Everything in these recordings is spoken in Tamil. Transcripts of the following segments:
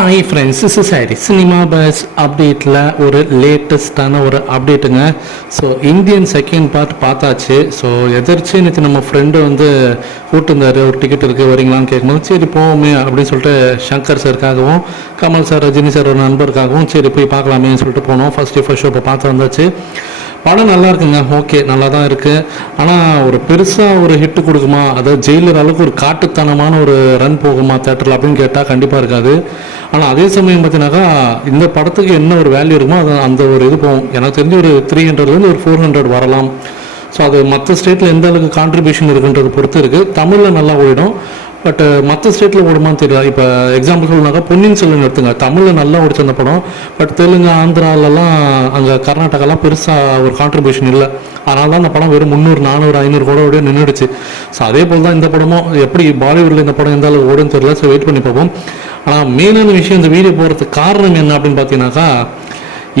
Hi friends is sorry cinema buzz அப்டேட்டில் ஒரு லேட்டஸ்ட்டான ஒரு அப்டேட்டுங்க ஸோ இந்தியன் செகண்ட் பார்ட் பார்த்தாச்சு. ஸோ எதிர்த்து நேற்று நம்ம ஃப்ரெண்டு வந்து கூட்டிருந்தார் ஒரு டிக்கெட் இருக்குது வரீங்களான்னு கேட்கும்போது சரி போவோமே அப்படின்னு சொல்லிட்டு சங்கர் சாருக்காகவும் கமல் சார் ரஜினி சார் ஒரு நண்பருக்காகவும் சரி போய் பார்க்கலாமேன்னு சொல்லிட்டு போனோம். ஃபர்ஸ்ட் ஃபஸ்ட் ஷோ இப்போ பார்த்து வந்தாச்சு. படம் நல்லா இருக்குங்க. ஓகே நல்லா தான் இருக்குது ஆனால் ஒரு பெருசாக ஒரு ஹிட்டு கொடுக்குமா? அதாவது ஜெயிலர் அளவுக்கு ஒரு காட்டுத்தனமான ஒரு ரன் போகுமா தேட்டரில் அப்படின்னு கேட்டால் கண்டிப்பாக இருக்காது. ஆனால் அதே சமயம் பார்த்தீங்கன்னாக்கா இந்த படத்துக்கு என்ன ஒரு வேல்யூ இருக்குமோ அது அந்த ஒரு இது போகும். எனக்கு தெரிஞ்சு ஒரு த்ரீ ஹண்ட்ரட்லேருந்து ஒரு ஃபோர் ஹண்ட்ரட் வரலாம். ஸோ அது மற்ற ஸ்டேட்டில் எந்த அளவுக்கு கான்ட்ரிபியூஷன் இருக்குன்றது பொறுத்து இருக்குது தமிழில் நல்லா ஓடிடும். பட் மற்ற ஸ்டேட்டில் ஓடுமான்னு தெரியல இப்போ எக்ஸாம்பிள் சொல்லணுனாக்கா பொன்னியின் செல்வன் எடுத்துங்க. தமிழில் நல்லா ஓடிச்சு அந்த படம். பட் தெலுங்கு ஆந்திராலலாம் அங்கே கர்நாடகாலாம் பெருசாக ஒரு கான்ட்ரிபியூஷன் இல்லை. அதனால தான் அந்த படம் வெறும் முந்நூறு நானூறு ஐநூறு கூட ஓடியே நின்றுடுச்சு ஸோ அதே போல் தான் இந்த படமும் எப்படி பாலிவுட்டில் இந்த படம் எந்த அளவு ஓடுன்னு தெரியல. ஸோ வெயிட் பண்ணி பார்ப்போம். ஆனால் மெயினான விஷயம் இந்த வீடியோ போகிறதுக்கு காரணம் என்ன அப்படின்னு பார்த்தீங்கன்னாக்கா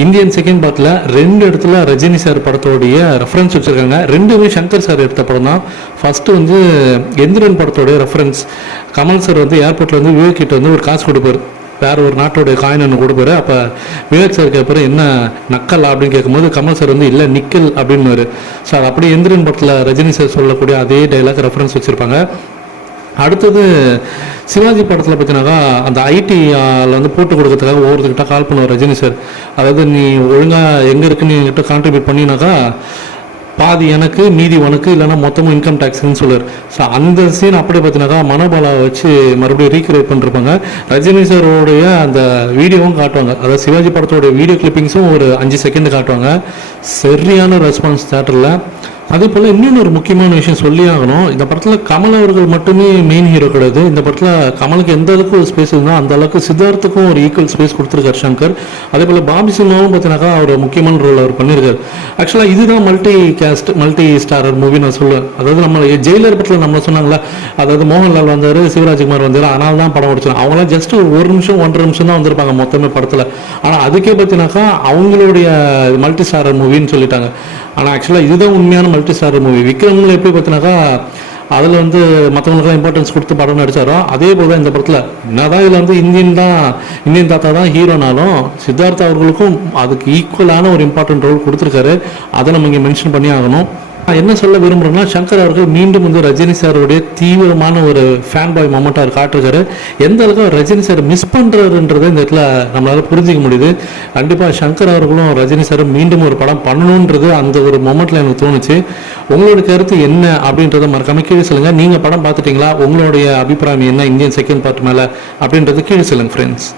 இந்தியன் செகண்ட் பார்ட்டில் ரெண்டு இடத்துல ரஜினி சார் படத்தோடைய ரெஃபரன்ஸ் வச்சுருக்காங்க. ரெண்டுமே சங்கர் சார் எடுத்த படம் தான். ஃபஸ்ட்டு வந்து எந்திரன் படத்தோடைய ரெஃபரன்ஸ் கமல் சார் வந்து ஏர்போர்ட்டில் வந்து விவேக் கிட்ட வந்து ஒரு காசு கொடுப்பாரு. வேறு ஒரு நாட்டோடைய காயின் ஒன்று கொடுப்பாரு. அப்போ விவேக் சார் கேட்பாரு என்ன நக்கல்? அப்படின்னு கேட்கும்போது கமல் சார் வந்து இல்லை நிக்கல் அப்படின்னு சார் அப்படியே எந்திரன் படத்தில் ரஜினி சார் சொல்லக்கூடிய அதே டைலாக் ரெஃபரன்ஸ் வச்சுருப்பாங்க. அடுத்தது சிவாஜி படத்தில் பார்த்தீங்கன்னாக்கா அந்த ஐடியில் வந்து போட்டு கொடுக்கறதுக்காக ஒவ்வொருத்தர்கிட்ட கால் பண்ணுவார் ரஜினி சார் அதாவது நீ ஒழுங்காக எங்கே இருக்குன்னு என்கிட்ட கான்ட்ரிபியூட் பண்ணினாக்கா பாதி எனக்கு மீதி உனக்கு இல்லைனா மொத்தமும் இன்கம் டேக்ஸ்னு சொல்லுவார். ஸோ அந்த சீன் அப்படியே பார்த்தீங்கன்னாக்கா மனோபாலாவை வச்சு மறுபடியும் ரீக்ரியேட் பண்ணிருப்பாங்க. ரஜினி சாரோடைய அந்த வீடியோவும் காட்டுவாங்க. அதாவது சிவாஜி படத்தோடைய வீடியோ கிளிப்பிங்ஸும் ஒரு அஞ்சு செகண்ட் காட்டுவாங்க. சரியான ரெஸ்பான்ஸ் தேட்டரில் அதே போல் இன்னொன்று ஒரு முக்கியமான விஷயம் சொல்லி ஆகணும். இந்த படத்தில் கமல் அவர்கள் மட்டுமே மெயின் ஹீரோ கிடையாது. இந்த படத்தில் கமலுக்கு எந்த அளவுக்கு ஒரு ஸ்பேஸ் இருந்தால் அந்த அளவுக்கு சித்தார்த்துக்கும் ஒரு ஈக்குவல் ஸ்பேஸ் கொடுத்துருக்காரு சங்கர். அதே போல் பாபி சிம்மாவும் பார்த்தீங்கன்னாக்கா அவர் முக்கியமான ரோல் அவர் பண்ணியிருக்காரு. ஆக்சுவலாக இதுதான் multi cast multi starrer movie நான் சொல்லுவேன். அதாவது நம்ம ஜெயிலர் படத்தில் நம்ம சொன்னாங்களா அதாவது மோகன்லால் வந்தார் சிவராஜ்குமார் வந்தார் அதனால தான் படம் முடிச்சாங்க அவங்களாம் ஜஸ்ட் ஒரு ஒரு நிமிஷம் ஒன்றரை நிமிஷம் தான் வந்திருப்பாங்க மொத்தமே படத்தில். ஆனால் அதுக்கே பார்த்தீங்கன்னாக்கா அவங்களுடைய மல்டி ஸ்டாரர் மூவின்னு சொல்லிட்டாங்க. ஆனால் ஆக்சுவலாக இதுதான் உண்மையான மல்டி ஸ்டார் மூவி விக்ரம்ல எப்படி பார்த்தினாக்கா அதில் வந்து மற்றவங்களுக்குலாம் இம்பார்ட்டன்ஸ் கொடுத்து படம் நடிச்சாரோ அதே போல் தான் இந்த படத்தில் என்னதான் இதில் வந்து இந்தியன் தான் இந்தியன் தாத்தா தான் ஹீரோனாலும் சித்தார்த்தா அவர்களுக்கும் அதுக்கு ஈக்குவலான ஒரு இம்பார்ட்டன்ட் ரோல் கொடுத்துருக்காரு. அதை நம்ம இங்கே மென்ஷன் பண்ணி ஆகணும். நான் என்ன சொல்ல விரும்புகிறேன்னா சங்கர் அவர்கள் மீண்டும் வந்து ரஜினி சாருடைய தீவிரமான ஒரு ஃபேன் பாய் மொமெண்ட் அவர் காட்டுறாரு எந்த அளவுக்கு ரஜினி சார் மிஸ் பண்ணுறாருன்றதை இந்த இடத்துல நம்மளால் புரிஞ்சிக்க முடியுது. கண்டிப்பாக சங்கர் அவர்களும் ரஜினி சாரும் மீண்டும் ஒரு படம் பண்ணணுன்றது அந்த ஒரு மொமெண்ட்டில் எனக்கு தோணுச்சு. உங்களோட கருத்து என்ன அப்படின்றத மறக்காம கீழே சொல்லுங்கள் நீங்கள் படம் பார்த்துட்டீங்களா? உங்களுடைய அபிப்பிராயம் என்ன? இந்தியன் செகண்ட் பார்ட் மேலே அப்படின்றது கீழே சொல்லுங்கள் ஃப்ரெண்ட்ஸ்